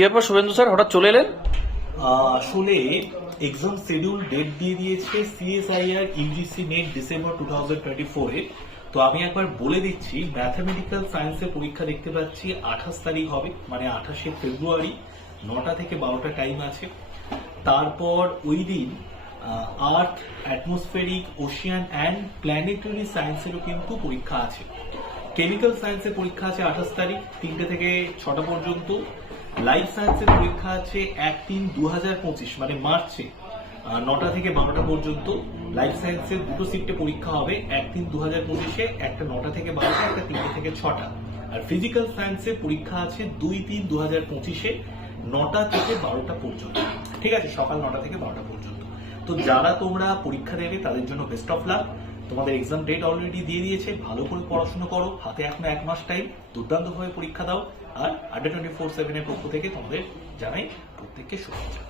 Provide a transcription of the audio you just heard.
কি ব্যাপার শুভেন্দু স্যার, হঠাৎ চলে এলেন? আসলে এক্সাম শিডিউল ডেট দিয়ে দিয়েছে সিএসআইআর ইউজিসি নেট ডিসেম্বর 2024-এ। তো আমি একবার বলে দিচ্ছি, ম্যাথামেটিক্যাল সায়েন্সের পরীক্ষা দেখতে পাচ্ছি 28 তারিখ হবে, মানে 28শে ফেব্রুয়ারি 9টা থেকে 12টা টাইম আছে। তারপর ওই দিন আর্থ, অ্যাটমসফেরিক, ওশিয়ান অ্যান্ড প্ল্যানেটারি সায়েন্সেরও কিন্তু পরীক্ষা আছে। কেমিক্যাল সায়েন্সের পরীক্ষা আছে 28 তারিখ 3টে থেকে 6টা পর্যন্ত। লাইফ সায়েন্সের পরীক্ষা আছে 1-3-2025 মানে মার্চে 9টা থেকে 12টা পর্যন্ত। লাইফ সায়েন্সের দুটো শিফটে পরীক্ষা হবে, 1-3-2025-এ, একটা 9টা থেকে 12টা, একটা 3টে থেকে 6টা। আর ফিজিক্যাল সায়েন্সের পরীক্ষা আছে 2-3-2025-এ 9টা থেকে 12টা পর্যন্ত। ঠিক আছে, সকাল 9টা থেকে 12টা পর্যন্ত। তো যারা তোমরা পরীক্ষা দেবে তাদের জন্য বেস্ট অফ লাক। তোমাদের এক্সাম ডেট অলরেডি দিয়ে দিয়েছে, ভালো করে পড়াশোনা করো, হাতে এখনো 1 মাস টাইম, দুর্দান্তভাবে পরীক্ষা দাও। আর আড্ডা 24/7 এর পক্ষ থেকে তোমাদের জানাই প্রত্যেককে শুভেচ্ছা।